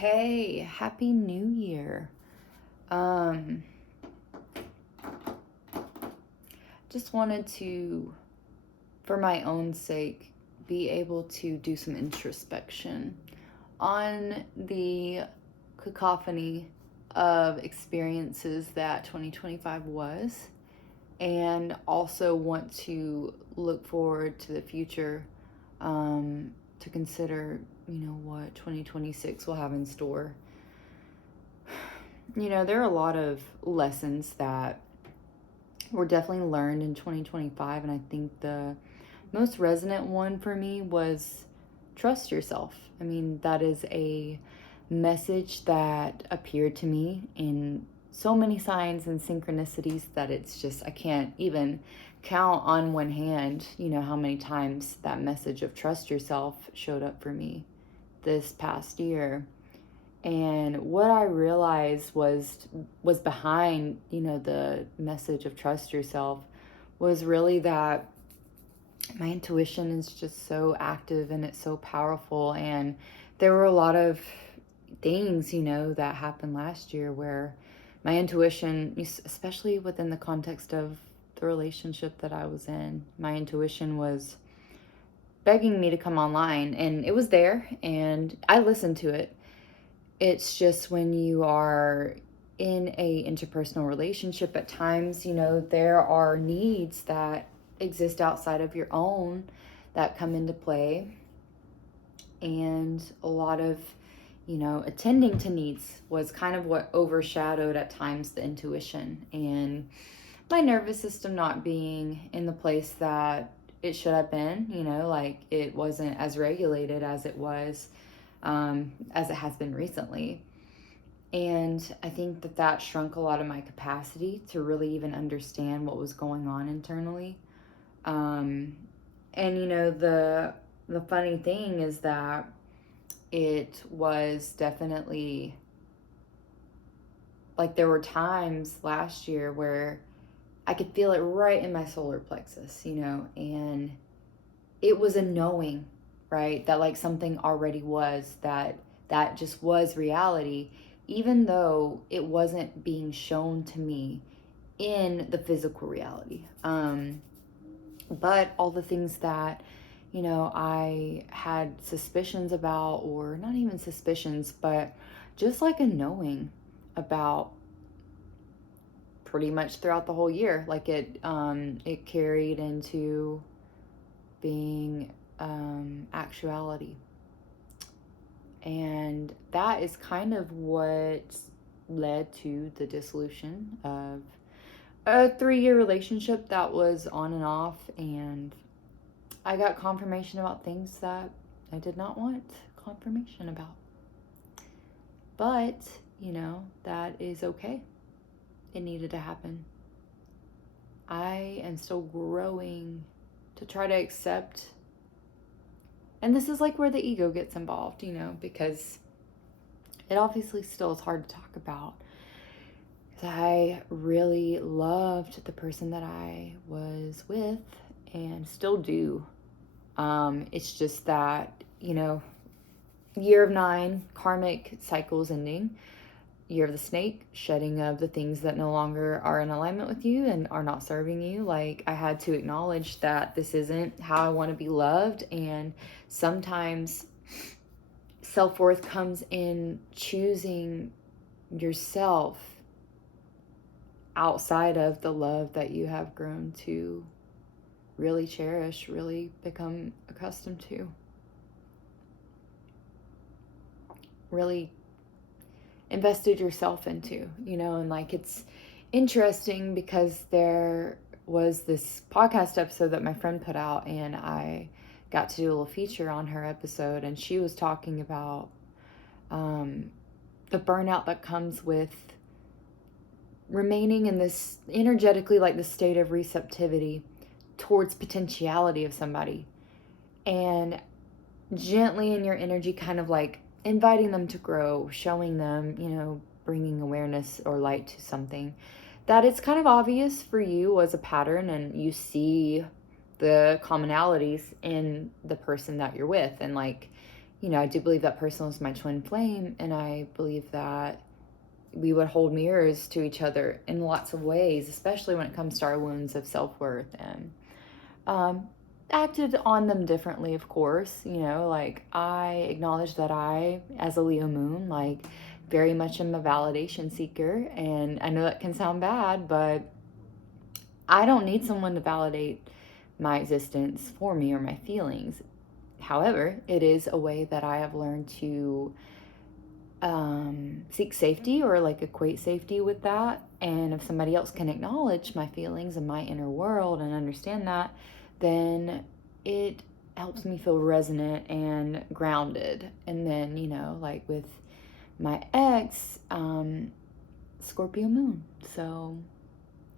Hey, happy new year. Um just wanted to, for my own sake, be able to do some introspection on the cacophony of experiences that 2025 was, and also want to look forward to the future, to consider, what 2026 will have in store. There are a lot of lessons that were definitely learned in 2025, and I think the most resonant one for me was trust yourself. I mean, that is a message that appeared to me in so many signs and synchronicities that it's just, I can't even count on one hand, how many times that message of trust yourself showed up for me this past year. And what I realized was behind, the message of trust yourself, was really that my intuition is just so active and it's so powerful. And there were a lot of things, that happened last year where my intuition, especially within the context of the relationship that I was in, my intuition was begging me to come online, and it was there and I listened to it. It's just when you are in a interpersonal relationship, at times, there are needs that exist outside of your own that come into play. And a lot of, attending to needs was kind of what overshadowed at times the intuition, and my nervous system not being in the place that it should have been, like it wasn't as regulated as it was, as it has been recently. And I think that shrunk a lot of my capacity to really even understand what was going on internally. And the funny thing is that it was definitely like there were times last year where I could feel it right in my solar plexus, and it was a knowing, right? That like something already was, that just was reality, even though it wasn't being shown to me in the physical reality. But all the things that, I had suspicions about, or not even suspicions, but just like a knowing about pretty much throughout the whole year. Like it carried into being actuality. And that is kind of what led to the dissolution of a 3-year relationship that was on and off. And I got confirmation about things that I did not want confirmation about. But, that is okay. It needed to happen. I am still growing to try to accept. And this is like where the ego gets involved, because it obviously still is hard to talk about. I really loved the person that I was with and still do. It's just that, year of 9, karmic cycles ending. Year of the snake, shedding of the things that no longer are in alignment with you and are not serving you. Like, I had to acknowledge that this isn't how I want to be loved. And sometimes self-worth comes in choosing yourself outside of the love that you have grown to really cherish, really become accustomed to, really invested yourself into, and like it's interesting because there was this podcast episode that my friend put out, and I got to do a little feature on her episode, and she was talking about the burnout that comes with remaining in this energetically, like the state of receptivity towards potentiality of somebody, and gently in your energy kind of like inviting them to grow, showing them, bringing awareness or light to something that it's kind of obvious for you as a pattern, and you see the commonalities in the person that you're with, and like I do believe that person was my twin flame, and I believe that we would hold mirrors to each other in lots of ways, especially when it comes to our wounds of self-worth, and um, acted on them differently, of course. Like, I acknowledge that I, as a Leo moon, like, very much am a validation seeker, and I know that can sound bad, but I don't need someone to validate my existence for me or my feelings. However, it is a way that I have learned to seek safety, or like equate safety with that. And if somebody else can acknowledge my feelings and my inner world and understand that, then it helps me feel resonant and grounded. And then, like with my ex, Scorpio moon. So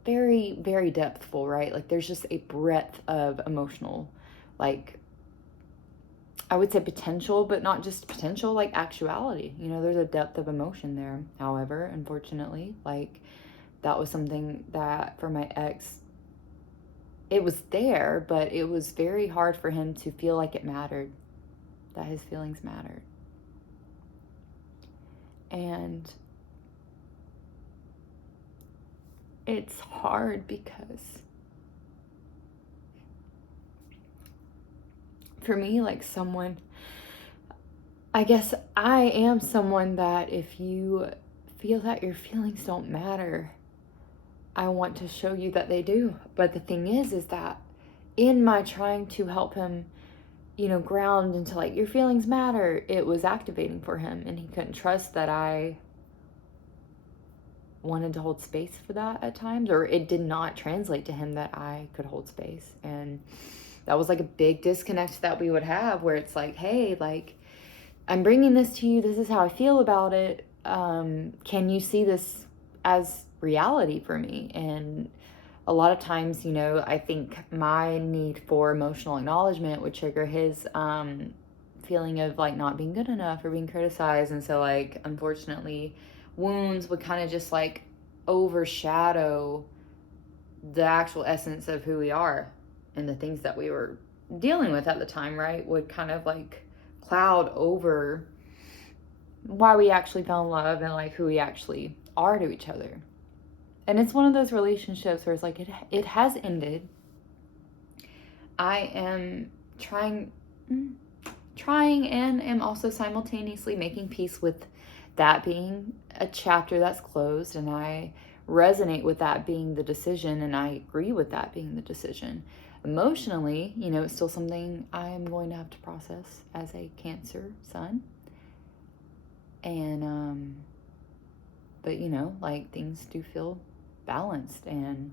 very, very depthful, right? Like, there's just a breadth of emotional, like, I would say potential, but not just potential, like actuality. There's a depth of emotion there. However, unfortunately, like, that was something that for my ex, it was there, but it was very hard for him to feel like it mattered, that his feelings mattered. And it's hard because for me, like, I guess I am someone that if you feel that your feelings don't matter, I want to show you that they do. But the thing is that in my trying to help him, ground into like, your feelings matter, it was activating for him, and he couldn't trust that I wanted to hold space for that at times, or it did not translate to him that I could hold space. And that was like a big disconnect that we would have, where it's like, hey, like, I'm bringing this to you, this is how I feel about it, can you see this as reality for me? And a lot of times, I think my need for emotional acknowledgement would trigger his feeling of like not being good enough or being criticized. And so, like, unfortunately, wounds would kind of just like overshadow the actual essence of who we are, and the things that we were dealing with at the time, right, would kind of like cloud over why we actually fell in love and like who we actually are to each other. And it's one of those relationships where it's like, it has ended. I am trying and am also simultaneously making peace with that being a chapter that's closed, and I resonate with that being the decision, and I agree with that being the decision. Emotionally, it's still something I am going to have to process as a Cancer sun. And but like, things do feel balanced, and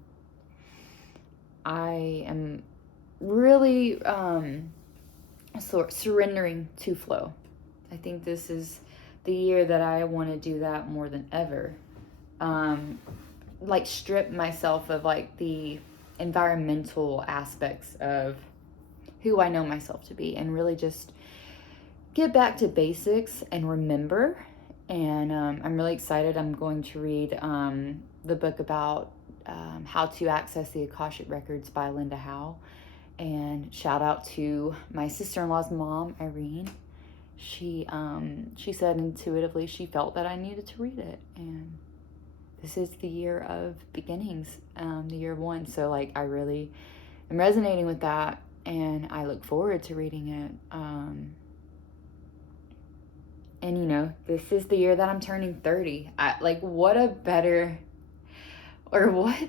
I am really surrendering to flow. I think this is the year that I want to do that more than ever. Like, strip myself of like the environmental aspects of who I know myself to be, and really just get back to basics and remember. And I'm really excited. I'm going to read the book about how to access the Akashic Records by Linda Howe. And shout out to my sister-in-law's mom, Irene. She said intuitively she felt that I needed to read it. And this is the year of beginnings, the year of one. So like, I really am resonating with that, and I look forward to reading it. And this is the year that I'm turning 30.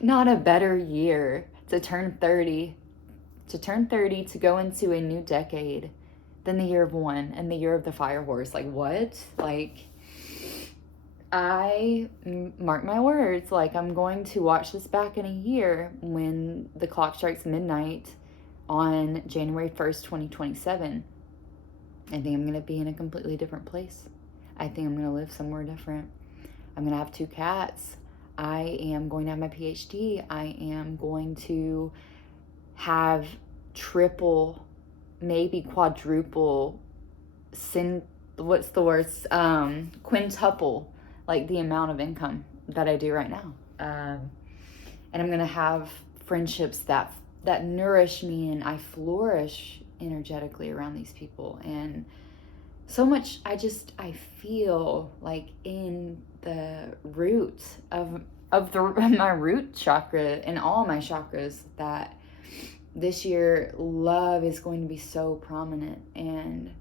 Not a better year to turn 30, to go into a new decade than the year of one and the year of the fire horse. Like, what? Like, I mark my words, like, I'm going to watch this back in a year when the clock strikes midnight on January 1st, 2027. I think I'm going to be in a completely different place. I think I'm going to live somewhere different. I'm going to have 2 cats. I am going to have my PhD. I am going to have triple, maybe quadruple, quintuple, like, the amount of income that I do right now. And I'm going to have friendships that nourish me, and I flourish energetically around these people. And so much. I feel like in the root of the my root chakra and all my chakras that this year love is going to be so prominent, and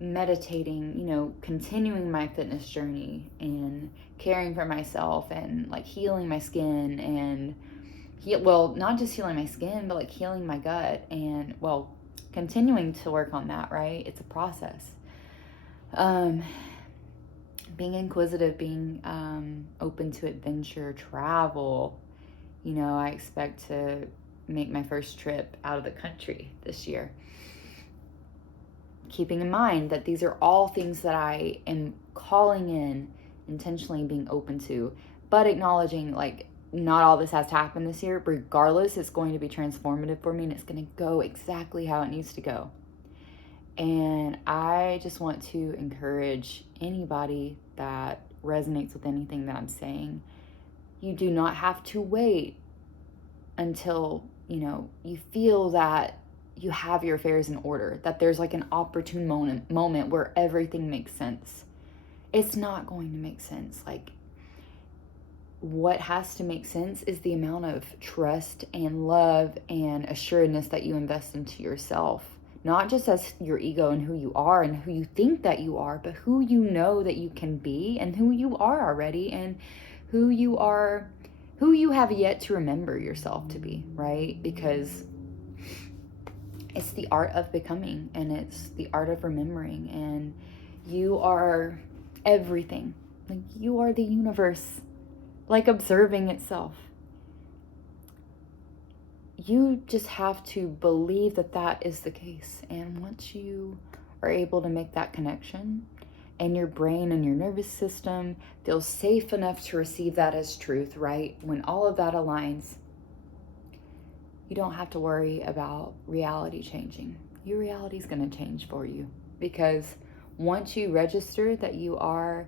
meditating, continuing my fitness journey and caring for myself and like healing my skin and not just healing my skin, but like healing my gut and continuing to work on that, right? It's a process. Being inquisitive, being open to adventure, travel. I expect to make my first trip out of the country this year. Keeping in mind that these are all things that I am calling in, intentionally being open to, but acknowledging like not all this has to happen this year. Regardless, it's going to be transformative for me, and it's going to go exactly how it needs to go. And I just want to encourage anybody that resonates with anything that I'm saying. You do not have to wait until, you feel that you have your affairs in order, that there's like an opportune moment where everything makes sense. It's not going to make sense. Like, what has to make sense is the amount of trust and love and assuredness that you invest into yourself. Not just as your ego and who you are and who you think that you are, but who you know that you can be and who you are already, and who you have yet to remember yourself to be, right? Because it's the art of becoming, and it's the art of remembering, and you are everything. Like, you are the universe, like observing itself. You just have to believe that that is the case. And once you are able to make that connection, and your brain and your nervous system feels safe enough to receive that as truth, right? When all of that aligns, you don't have to worry about reality changing. Your reality is going to change for you, because once you register that you are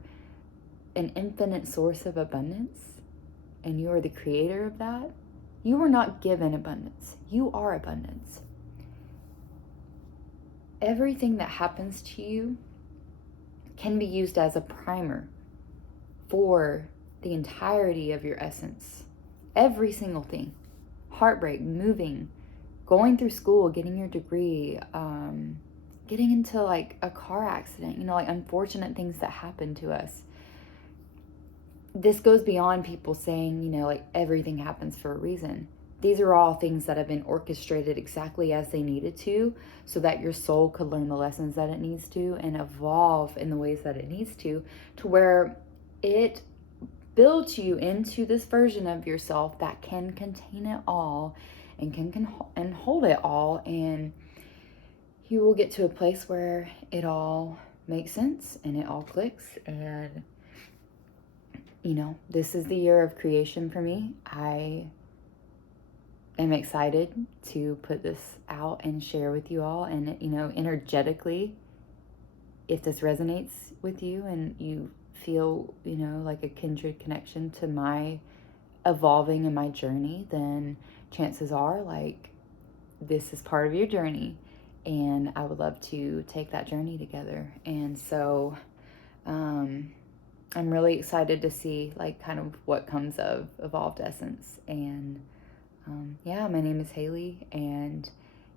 an infinite source of abundance and you are the creator of that, you are not given abundance. You are abundance. Everything that happens to you can be used as a primer for the entirety of your essence. Every single thing. Heartbreak, moving, going through school, getting your degree, getting into like a car accident, like unfortunate things that happen to us. This goes beyond people saying, like everything happens for a reason. These are all things that have been orchestrated exactly as they needed to, so that your soul could learn the lessons that it needs to and evolve in the ways that it needs to where it builds you into this version of yourself that can contain it all and can hold it all. And you will get to a place where it all makes sense and it all clicks. And this is the year of creation for me. I am excited to put this out and share with you all. And, energetically, if this resonates with you and you feel, like a kindred connection to my evolving and my journey, then chances are like this is part of your journey. And I would love to take that journey together. And so, I'm really excited to see like kind of what comes of Evolved Essence. And my name is Haley, and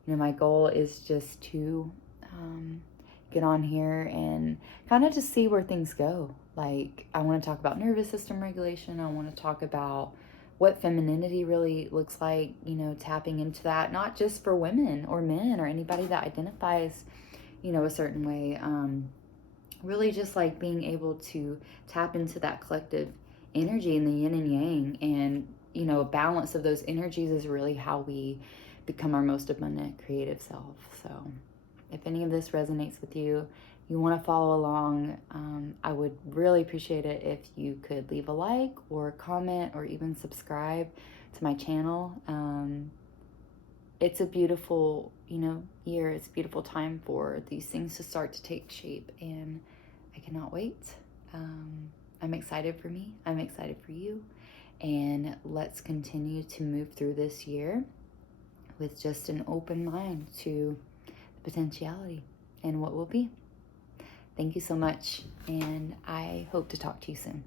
my goal is just to get on here and kind of just see where things go. Like, I want to talk about nervous system regulation. I want to talk about what femininity really looks like, tapping into that, not just for women or men or anybody that identifies, a certain way. Really just like being able to tap into that collective energy in the yin and yang, and a balance of those energies is really how we become our most abundant creative self. So if any of this resonates with you, you want to follow along, I would really appreciate it if you could leave a like or comment or even subscribe to my channel. It's a beautiful, year. It's a beautiful time for these things to start to take shape, and I cannot wait. I'm excited for me. I'm excited for you. And let's continue to move through this year with just an open mind to the potentiality and what will be. Thank you so much, and I hope to talk to you soon.